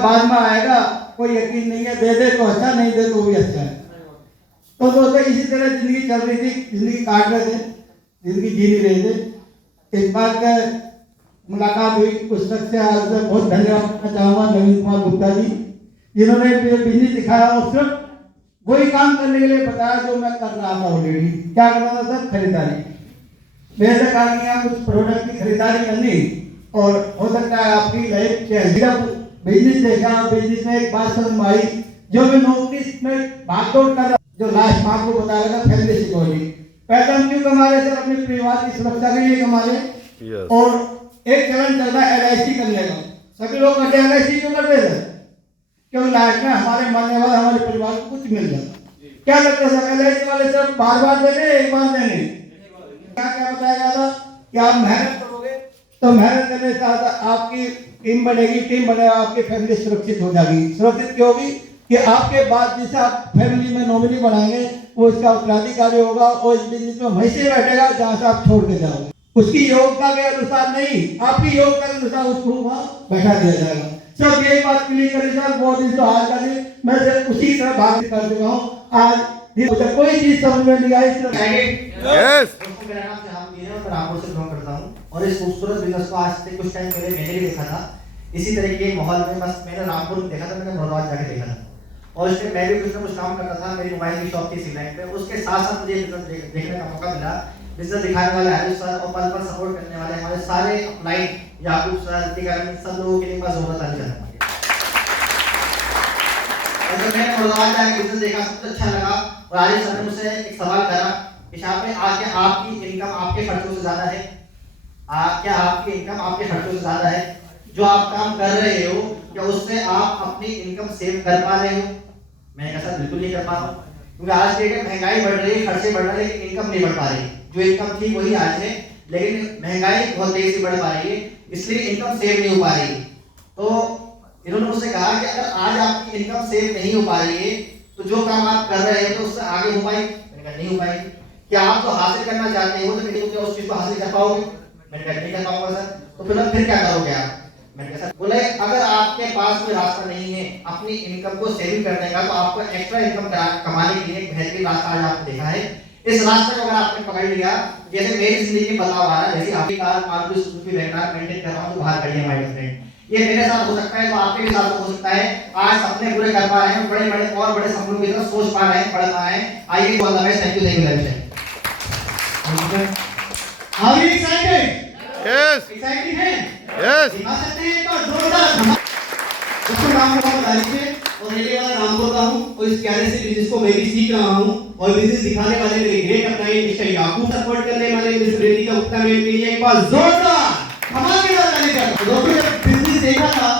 बाद में आएगा कोई यकीन नहीं है, दे दे तो अच्छा, नहीं दे तो भी अच्छा है। तो दोस्तों इसी तरह जिंदगी चल रही थी, जिंदगी काट रहे थे, जिंदगी जी नहीं रहे थे। इस बात का मुलाकात हुई उस शख्स से, आज मैं बहुत धन्यवाद करना चाहूँगा नवीन कुमार गुप्ता जी, जिन्होंने बिजनेस दिखाया और सिर्फ वही काम करने के लिए बताया जो मैं कर रहा था ऑलरेडी। क्या कर रहा था सर? खरीदारी। मेरे से कहा कि यहाँ कुछ प्रोडक्ट की खरीदारी करनी और हो सकता है आपकी लाइफ चेंज। जब बिजनेस देखा, बिजनेस में एक बात समझ में आई, जो मैं नौकरी में भागदौड़ कर रहा, जो लास्ट में आपको बताया था फैमिली सिक्योरिटी। पैसा हम क्यों कमा रहे सर? अपने परिवार की सुरक्षा के लिए कमा रहे। और एक चलन चल रहा है LIC करने का। सभी लोग करते हैं, LIC क्यों करते हैं सर? क्योंकि लाइफ में हमारे मरने वाले हमारे परिवार को कुछ मिल जाता। क्या लगता है सर? LIC वाले सर बार बार देंगे, एक बार देंगे? क्या बताया गया था कि आप मेहनत करोगे तो मेहनत करने से आपकी टीम बनेगी, टीम बनेगा, आपकी फैमिली सुरक्षित हो जाएगी। सुरक्षित क्यों होगी? कि आपके बाद जिसे आप फैमिली में नॉमिनी बनाएंगे वो इसका उत्तराधिकारी होगा और इस बिजनेस में वहीं से बैठेगा जहाँ से आप छोड़ के जाओगे। उसकी योग्यता के अनुसार नहीं, आपकी योग्यता के अनुसार उसको वहाँ बैठा दिया जाएगा। सब यही बात क्लियर करें सर। बहुत दिन से आज का दिन मैं सिर्फ उसी तरह भाग कर चुका हूँ। आज कोई चीज समझ में नहीं आई। यस, मेरा नाम जहांगीर है और मैं रामपुर से बिलोंग करता हूँ और इस खूबसूरत बिजनेस को आज से कुछ टाइम पहले मैंने भी देखा था। इसी तरह के माहौल में बस मैंने रामपुर में देखा था, मैंने भरवाज जाके देखा था और इसमें मैं भी कुछ ना कुछ काम करता था। मेरी मोबाइल की शॉप थी सिलाइन पे। उसके साथ साथ मुझे बिजनेस देखने का मौका मिला। बिजनेस दिखाने वाले हैरिस सर और पल पल सपोर्ट करने वाले हमारे सारे अपलाइन याकूब सर, ऋतिका, सब लोगों के लिए मैं जोरदार ताली बजाता हूं। और जब मैंने भरवाज जाके बिजनेस देखा सबसे अच्छा लगा और हैरिस सर ने मुझसे एक सवाल करा कि यहाँ पे आके आपकी इनकम आपके खर्चों से ज्यादा है? क्या आपकी इनकम आपके खर्चों से ज्यादा है? जो आप काम कर रहे हो क्या उससे आप अपनी इनकम सेव कर पा रहे हो? मैंने कहा सर बिल्कुल नहीं कर पा रहा हूँ, क्योंकि आज के डेट में महंगाई बढ़ रही है, खर्चे बढ़ रहे हैं, लेकिन इनकम नहीं बढ़ पा रही। जो इनकम थी वही आज है, लेकिन महंगाई बहुत तेजी से बढ़ पा रही है, इसलिए इनकम सेव नहीं हो पा रही। तो इन्होंने मुझसे कहा कि अगर आज आपकी इनकम सेव नहीं हो पा रही है तो जो काम आप कर रहे हैं तो उससे आगे हो पाएगी? मैंने कहा नहीं हो पाएगी। क्या आप जो हासिल करना चाहते हो तो क्या उस चीज को हासिल कर पाओगे? मैंने कहा नहीं कर पाऊंगा सर। तो फिर क्या करोगे आप? मैंने कहा सर, बोले अगर आपके पास कोई रास्ता नहीं है अपनी इनकम को सेविंग करने का तो आपको एक्स्ट्रा इनकम कमाने के लिए एक बेहतरीन रास्ता आज आपने देखा है। इस रास्ते को अगर आपने पकड़ लिया, जैसे मेरी जिंदगी में बदलाव आ रहा है, जैसे आपकी car Maruti Suzuki Wagner maintain कर रहा हूं तो बाहर खड़ी है माय फ्रेंड, ये मेरे साथ हो सकता है तो आपके भी साथ हो सकता है। आज सपने पूरे कर पा रहे हैं, बड़े बड़े और बड़े सपनों की तरफ सोच पा रहे हैं, पढ़ पा रहे हैं। आइए all the best. Thank you very much. Are you excited? Yes. Excited है? Yes. दिखा सकते हैं एक बार जोरदार। दोस्तों नाम को बताइए से और रेडी वाला रामपुर का हूँ और इस प्यारे से बिजनेस को मैं भी सीख रहा हूँ और बिजनेस दिखाने वाले मेरे ग्रेट अपलाइन मिस्टर याकूब, सपोर्ट करने वाले मिस्टर ऋतिका गुप्ता मेरे के लिए एक बार जोरदार धमाकेदार ताली बजाएं। दोस्तों जब बिजनेस देखा था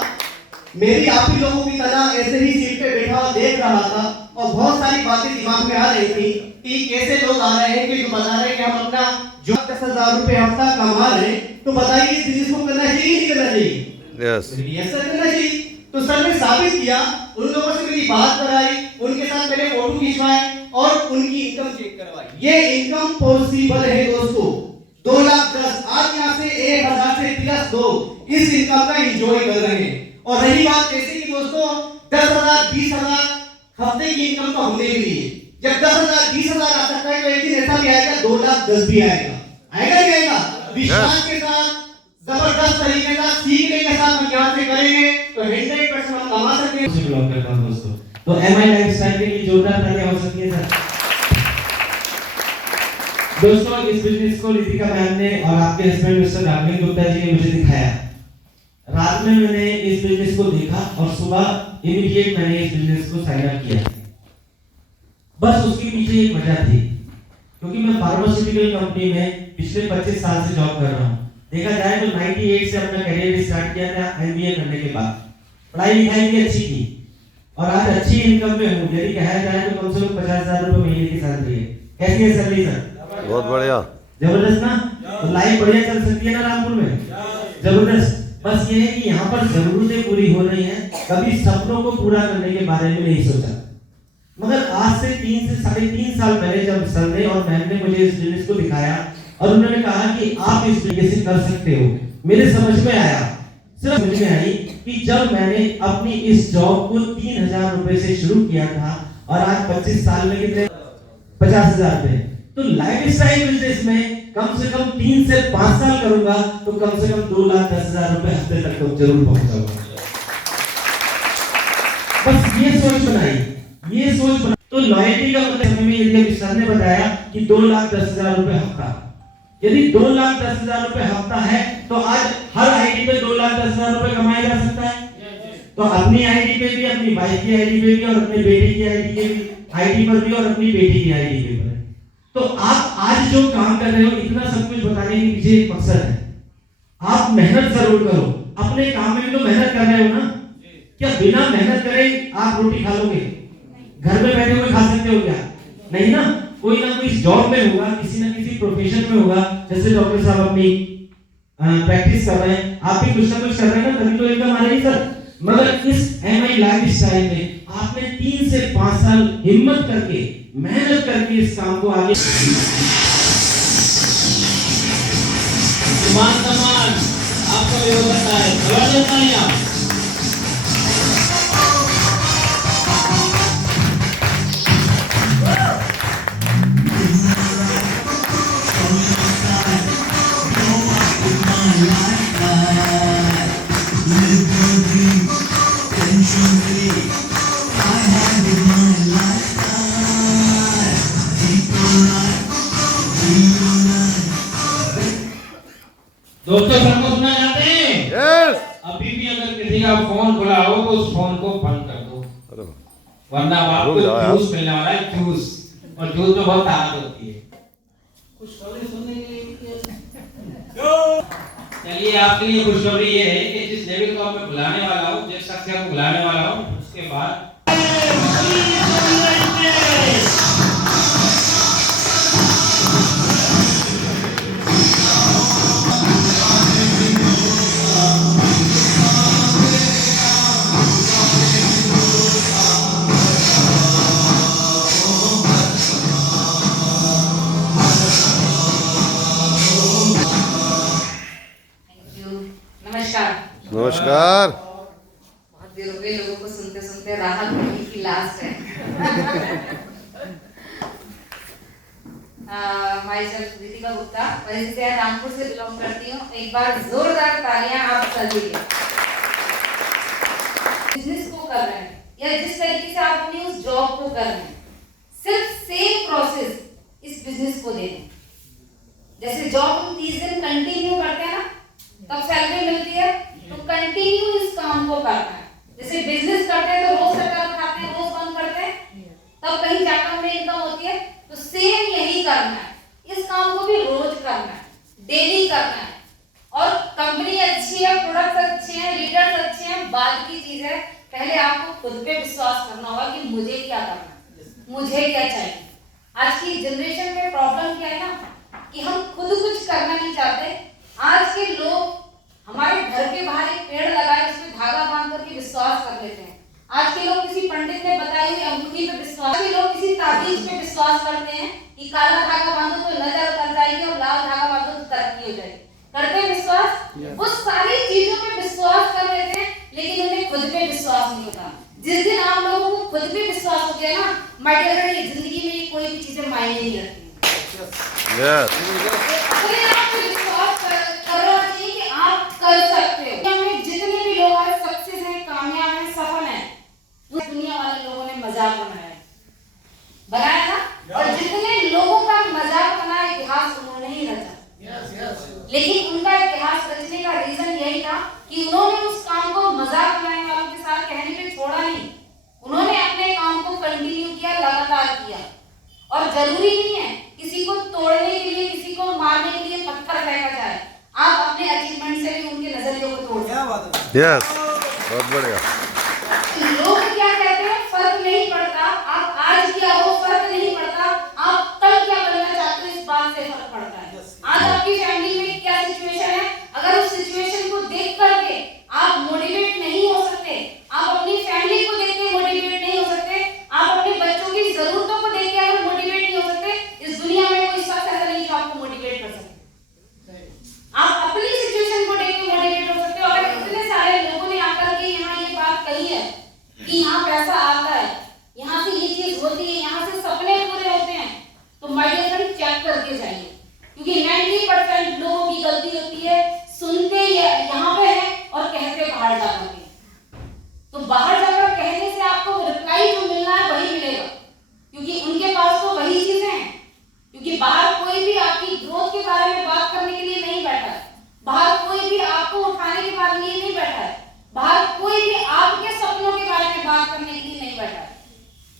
मेरी आप ही लोगों की तरह ऐसे ही सीट पे बैठा हुआ देख रहा था और बहुत सारी बातें दिमाग में आ रही थी कि कैसे लोग आ रहे हैं कि जो बता रहे हैं कि हम अपना जो 10,000 रुपए हफ्ता कमा रहे हैं, तो बताइए इस बिजनेस को करना चाहिए नहीं करना चाहिए? यस, ऐसा करना चाहिए। तो सर ने साबित किया, उन लोगों से मेरी बात कराई, उनके साथ मैंने फोटो खिंचवाए और उनकी इनकम चेक करवाई। ये इनकम पॉसिबल है दोस्तों। 2,10,000 आज यहाँ से 1,000 से प्लस लोग इस इनकम का एंजॉय कर रहे हैं। और रही बात कैसे की दोस्तों 10,000 20,000 हफ्ते की इनकम तो हमने भी है। जब 10,000 20,000 आ सकता है तो एक दिन ऐसा भी आएगा 2,10,000 भी आएगा। आएगा नहीं आएगा? विश्वास के साथ जबरदस्त तरीके से सीखने के साथ हम यहाँ से करेंगे तो 100% हम कमा सकते हैं। ब्लॉग करता हूं दोस्तों, तो MI लाइफस्टाइल के लिए जोरदार तालियां हो सकती है सर। दोस्तों इस बिजनेस को ऋतिका मैम ने और आपके हस्बैंड मिस्टर राघवेंद्र गुप्ता जी ने मुझे दिखाया। रात में मैंने इस बिजनेस को देखा और सुबह इमीडिएट मैंने इस बिजनेस को साइन अप किया। बस उसके पीछे एक वजह थी, क्योंकि मैं फार्मास्यूटिकल कंपनी में पिछले 25 साल से जॉब कर रहा हूँ। देखा जाए तो 98 से अपना करियर स्टार्ट किया था MBA करने के बाद। पढ़ाई लिखाई भी अच्छी की और आज अच्छी इनकम में हूँ। यदि कहा जाए तो कम से कम 50,000 रुपए महीने की सैलरी है। कैसी है सैलरी सर? बहुत बढ़िया, जबरदस्त ना? तो लाइफ बढ़िया चल सकती है ना रामपुर में? जबरदस्त। बस ये है कि यहाँ पर जरूरतें पूरी हो रही हैं, कभी सपनों को पूरा करने के बारे में नहीं सोचा। मगर आज से 3 से 3.5 साल पहले जब सर ने और मैम ने मुझे इस बिजनेस को दिखाया और उन्होंने कहा कि आप इस बिजनेस से कर सकते हो, मेरे समझ में आया, सिर्फ समझ में आई कि कि जब मैंने अपनी इस जॉब को 3,000 रुपए से शुरू किया था और आज 25 साल में कितने 50,000 रुपए, तो लाइफस्टाइल बिजनेस में कम से कम 3 से 5 साल करूंगा तो कम से कम 2,10,000 रुपए हफ्ते तक तो जरूर पहुंच जाऊंगा। बस ये सोच बनाई, ये सोच बना। तो लॉयल्टी का मतलब हमें यदि अभी सर ने बताया कि 2,10,000 रुपए हफ्ता, यदि 2,10,000 रुपए हफ्ता है तो आज हर आईडी पे 2,10,000 रुपए कमाया जा सकता है। तो अपनी आईडी पे भी, अपनी वाइफ की आईडी पे भी और अपने बेटे की आईडी पर भी और अपनी बेटी की आईडी पे भी। तो आप आज जो काम कर रहे हो, इतना सब कुछ बताने के पीछे एक मकसद है। आप मेहनत जरूर करो, अपने काम में भी तो मेहनत कर रहे हो ना। क्या बिना मेहनत करे आप रोटी खा लोगे? घर में बैठे हुए खा सकते हो क्या? नहीं ना, कोई ना कोई जॉब में होगा, किसी ना किसी प्रोफेशन में होगा। जैसे डॉक्टर साहब अपनी प्रैक्टिस कर रहे हैं, आप भी कुछ ना कुछ कर रहे हैं ना, तभी तो इनकम आ रही है सर। मगर इस एमआई लाइफस्टाइल में आपने 3 से 5 साल हिम्मत करके, मेहनत करके इस काम को आगे। मान सम्मान आपका भी हो सकता है, जबरदस्त तालियां। दोस्तों सबको सुना जाते हैं? यस। अभी भी अगर किसी का फोन खुला हो तो उस फोन को बंद कर दो, अरे वरना आपको रुक जाओ यार। जूस मिलने वाला है, जूस। और जूस में बहुत ताकत होती है। खुशखबरी सुनने के लिए चलिए, आपके लिए खुशखबरी ये है कि जिस लेवल को मैं बुलाने वाला हूँ, जिस शख्स को बुलाने वाला हूँ, उसके बाद नमस्कार। बहुत देर हो गई लोगों को सुनते सुनते, राहत मिली कि लास्ट है। माय सेल्फ रितिका गुप्ता, वैसे रामपुर से बिलोंग करती हूँ। एक बार जोरदार तालियां आप सभी के। बिजनेस को कर रहे हैं या जिस तरीके से आप अपनी उस जॉब को कर रहे हैं, सिर्फ सेम प्रोसेस इस बिजनेस को दें। जैसे जॉब हम 30 दिन कंटिन्यू करते हैं ना, तब सैलरी मिलती है, तो कंटिन्यू इस काम को करना है। जैसे बिजनेस करते हैं तो रोज से कर खाते हैं, रोज बंद करते हैं, तब कहीं जाकर हमें इनकम होती है। तो सेम यही करना है, इस काम को भी रोज करना है, डेली करना है। और कंपनी अच्छी है, प्रोडक्ट्स अच्छे हैं, लीडर्स अच्छे हैं, बाद की चीज है। पहले आपको खुद पे विश्वास करना होगा कि मुझे क्या करना है, मुझे क्या चाहिए। आज की जनरेशन में प्रॉब्लम क्या है ना, कि हम खुद कुछ करना नहीं चाहते। आज के लोग हमारे घर के बाहर एक पेड़ लगाए, उसमें धागा बांध करके विश्वास कर लेते हैं। आज के लोग किसी पंडित ने बताई हुई अंगूठी पे विश्वास, आज के लोग किसी ताबीज पे विश्वास करते हैं कि काला धागा बांधो तो नजर उतर जाएगी और लाल धागा बांधो तो तरक्की हो जाएगी। करते विश्वास, वो सारी चीजों पे विश्वास कर लेते हैं, लेकिन उन्हें खुद पे विश्वास नहीं होता। जिस दिन आप लोगों को खुद पे विश्वास हो गया ना, माय डियर, ये जिंदगी में कोई भी चीजें मायने नहीं रखती। यस। अपने आप पे विश्वास करना चाहिए कि आप कर सकते हो। हमें जितने भी लोग आज सक्सेस हैं, कामयाब हैं, सफल हैं, उस दुनिया वाले लोगों ने मजाक बनाया था, और जितने लोगों का मजाक बना, इतिहास उन्होंने ही रचा। लेकिन उनका इतिहास रचने का रीजन यही था कि उन्होंने उस काम को मजाक बनाने वालों के साथ कहने पे छोड़ा नहीं, उन्होंने अपने काम को कंटिन्यू किया, लगातार किया। और जरूरी नहीं है किसी को तोड़ने के लिए, किसी को मारने के लिए पत्थर फेंका जाए। आप अपने अचीवमेंट से भी उनके नजरियों को तोड़ सकते हैं। यस, बहुत बढ़िया। लोग क्या कहते हैं, फर्क नहीं पड़ता आप आज क्या हो, फर्क नहीं पड़ता आप कल क्या बनना चाहते हो, इस बात से फर्क पड़ता है। आज आपकी फैमिली में क्या सिचुएशन है, अगर उस सिचुएशन को देख करके आप मोटिवेट नहीं हो सकते, आप अपनी फैमिली को देख के मोटिवेट नहीं हो सकते, आप अपने बच्चों की जरूरतों को देख के अगर मोटिवेट नहीं हो सकते, इस दुनिया में कोई शख्स ऐसा नहीं जो आपको मोटिवेट कर सके। आप अपनी सिचुएशन को देख के मोटिवेट हो सकते हो। अगर इतने सारे लोगों ने आकर के कि यहाँ पैसा आता है, यहाँ से ये चीज होती है, यहाँ से सपने पूरे होते हैं, तो माय डियर फ्रेंड चेक करके जाइए, क्योंकि 90% लोगों की गलती होती है, सुनते यहाँ पे है और कहते बाहर जाकर के। तो बाहर जाकर कहने से आपको रिप्लाई जो मिलना है वही मिलेगा, क्योंकि उनके पास तो वही चीजें हैं। क्योंकि बाहर कोई भी आपकी ग्रोथ के बारे में बात करने के लिए नहीं बैठा है, बाहर कोई भी आपको उठाने के बारे में नहीं बैठा है, बाहर कोई भी आपके सपनों के बारे में बात करने के लिए नहीं बैठा है,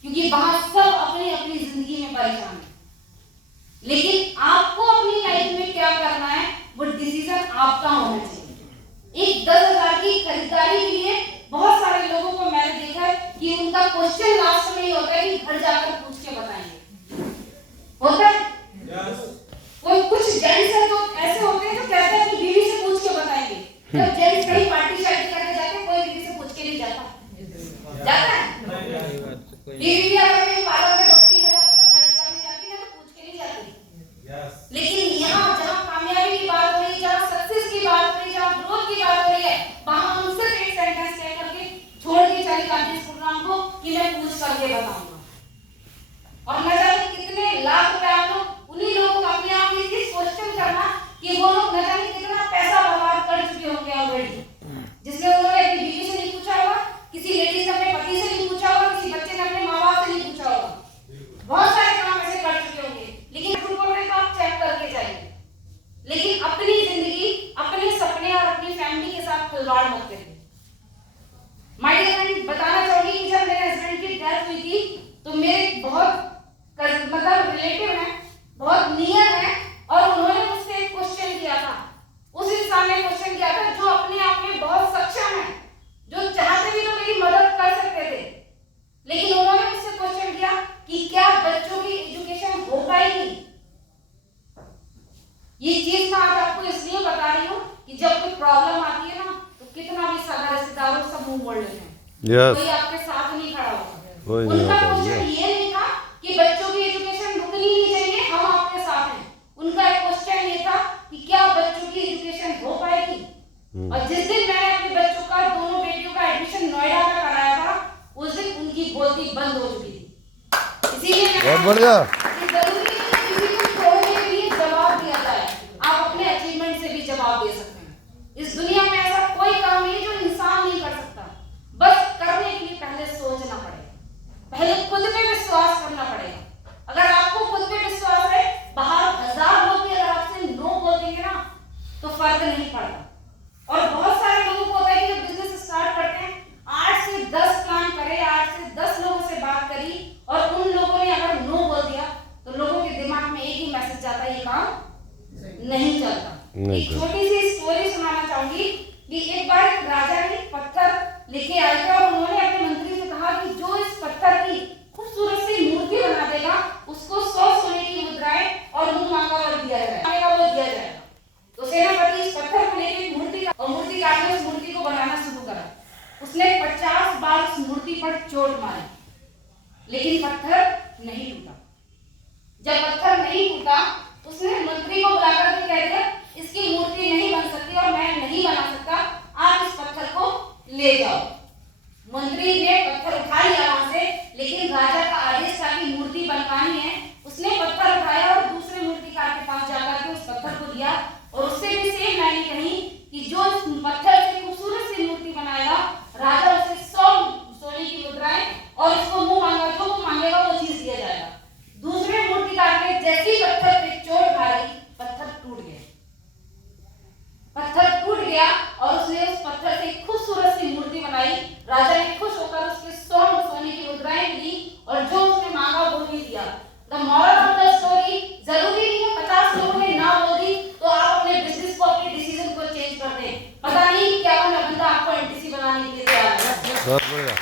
क्योंकि वहां सब अपनी अपनी जिंदगी में परेशान है। लेकिन आपको अपनी लाइफ में क्या करना है वो डिसीजन आपका होना चाहिए। एक 10,000 की खरीदारी के लिए बहुत सारे लोगों को मैंने देखा है कि उनका क्वेश्चन लास्ट में ही होता है कि घर जाकर पूछ के बताएंगे, होता है। कोई कुछ जेंट्स है तो ऐसे होते हैं जो कहते हैं कि बीवी से पूछ के बताएंगे। जब जेंट्स कहीं पार्टी शार्टी करने जाते हैं कोई बीवी से पूछ के नहीं जाता है? बीवी भी अगर कहीं पार्लर में 2-3 हज़ार रुपए खर्च करने जाती है तो पूछ के नहीं जाती। लेकिन यहाँ जहाँ कामयाबी की बात हो रही है, जहाँ सक्सेस की बात हो रही है, जहाँ ग्रोथ की बात हो रही है, वहाँ हम सिर्फ एक सेंटेंस कह करके छोड़ के चले जाते हैं इस प्रोग्राम को कि मैं पूछ करके बताऊंगा। और न जाने कितने लाख रुपए आप लोग उन्हीं लोगों को अपने आप में ये क्वेश्चन करना कि वो लोग न जाने कितना पैसा बर्बाद कर चुके होंगे ऑलरेडी, जिसमें उन्होंने अपनी बीवी से नहीं पूछा होगा, किसी लेडीज ने अपने पति से नहीं पूछा होगा, किसी बच्चे ने अपने माँ बाप से नहीं पूछा होगा। बहुत सारे काम ऐसे कर चुके होंगे, लेकिन तो आप चेक करके जाइए। लेकिन अपनी जिंदगी, अपने सपने और अपनी फैमिली के साथ खिलवाड़ मत करिए। माय डियर फ्रेंड, बताना चाहूंगी कि जब मेरे हस्बैंड की डेथ हुई थी तो मेरे बहुत मतलब रिलेटिव हैं, बहुत नियर हैं, और उन्होंने मुझसे एक क्वेश्चन किया था। उस इंसान ने क्वेश्चन किया था जो अपने आप में बहुत सक्षम है, जो चाहते भी तो मेरी मदद कर सकते थे, लेकिन उन्होंने मुझसे क्वेश्चन किया कि क्या बच्चों की एजुकेशन हो पाएगी। ये चीज मैं आज आपको इसलिए बता रही हूँ कि जब कोई प्रॉब्लम आती है ना तो कितना भी सगा रिश्तेदार हो सब मुंह मोड़ लेते हैं। कोई आपके साथ नहीं खड़ा होगा। उनका क्वेश्चन ये नहीं था कि बच्चों की एजुकेशन रुकनी नहीं चाहिए, हम आपके साथ हैं। उनका एक क्वेश्चन ये था कि क्या बच्चों की एजुकेशन हो पाएगी। और जिस दिन मैंने अपने बच्चों का, दोनों बेटियों का एडमिशन नोएडा में कराया था, उस दिन उनकी बोलती बंद हो चुकी थी। इसीलिए बहुत बढ़िया। जरूरी नहीं है किसी को छोड़ने के लिए जवाब दिया जाए, आप अपने अचीवमेंट से भी जवाब दे सकते हैं। इस दुनिया में ऐसा कोई काम नहीं जो इंसान नहीं कर सकता, बस करने के लिए पहले सोचना पड़ेगा, पहले खुद पे विश्वास करना पड़ेगा। अगर आपको खुद पे विश्वास है, बाहर 1000 लोग भी अगर आपसे नो बोल देंगे ना तो फर्क नहीं पड़ता। और बहुत सारे लोगों को होता है कि जब बिजनेस स्टार्ट करते हैं 8 से 10 प्लान करे, 8 से 10 लोगों से बात करी और उन लोगों ने अगर नो बोल दिया तो लोगों के दिमाग में एक ही मैसेज जाता है, ये काम नहीं चलता। एक छोटी सी स्टोरी सुनाना चाहूंगी कि एक बार एक राजा ने पत्थर लेके आए थे और उन्होंने अपने मंत्री से कहा कि जो इस पत्थर की खूबसूरत सी मूर्ति बना देगा उसको 100 सोने की मुद्राएं और मुंह मांगा और दिया जाएगा, वो दिया जाएगा। तो सेनापति इस पत्थर को लेकर मूर्ति का, और मूर्ति काटने उस मूर्ति को बनाना शुरू करा। उसने 50 बार उस मूर्ति पर चोट मारी, लेकिन पत्थर नहीं टूटा। जब पत्थर नहीं टूटा उसने मंत्री को बुलाकर के कह दिया इसकी मूर्ति नहीं बन सकती और मैं नहीं बना सकता, आप इस पत्थर को ले जाओ। मंत्री ने पत्थर उठा लिया वहां से, लेकिन राजा का आदेश था कि मूर्ति बनवानी है। उसने पत्थर उठाया और दूसरे मूर्तिकार के पास जाकर के उस पत्थर को दिया और उससे भी सेम लाइन कही कि जो इस पत्थर से खूबसूरत सी मूर्ति बनाएगा राजा उसे 100 सोने की मुद्राएं और उसको मुंह मांगा, जो वो मांगेगा वो चीज दिया जाएगा। दूसरे मूर्तिकार ने जैसे ही पत्थर पे चोट मारी, पत्थर टूट गया। पत्थर टूट गया और उसने उस पत्थर से खूबसूरत सी मूर्ति बनाई। राजा ने खुश होकर उसके 100 सोने की मुद्राएं दी और जो उसने मांगा वो भी दिया। The moral of the story, जरूरी नहीं है 50 लोगों ने ना बोल दी तो आप अपने बिजनेस को, अपने डिसीजन को चेंज कर दें। पता नहीं क्या वो बंदा आपको एंटीसी बनाने के लिए तैयार है। बहुत बढ़िया।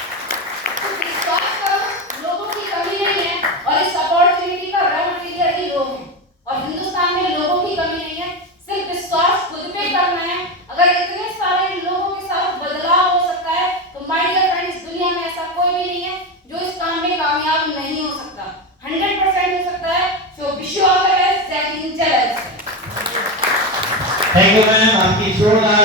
तो विश्वास करो, लोगों की कमी नहीं है और इस अपॉर्चुनिटी का रॉ मटेरियल ही लोग हैं और हिंदुस्तान में लोगों की कमी नहीं है, सिर्फ विश्वास खुद पे करना है। अगर इतने सारे लोगों के साथ बदलाव हो सकता है तो माय डियर फ्रेंड्स, दुनिया में ऐसा कोई भी नहीं है जो इस काम में कामयाब नहीं हो सकता। 100% हो सकता है। So wish you all the best. जय हिंद, जय भारत। थैंक यू मैम, आपकी जोरदार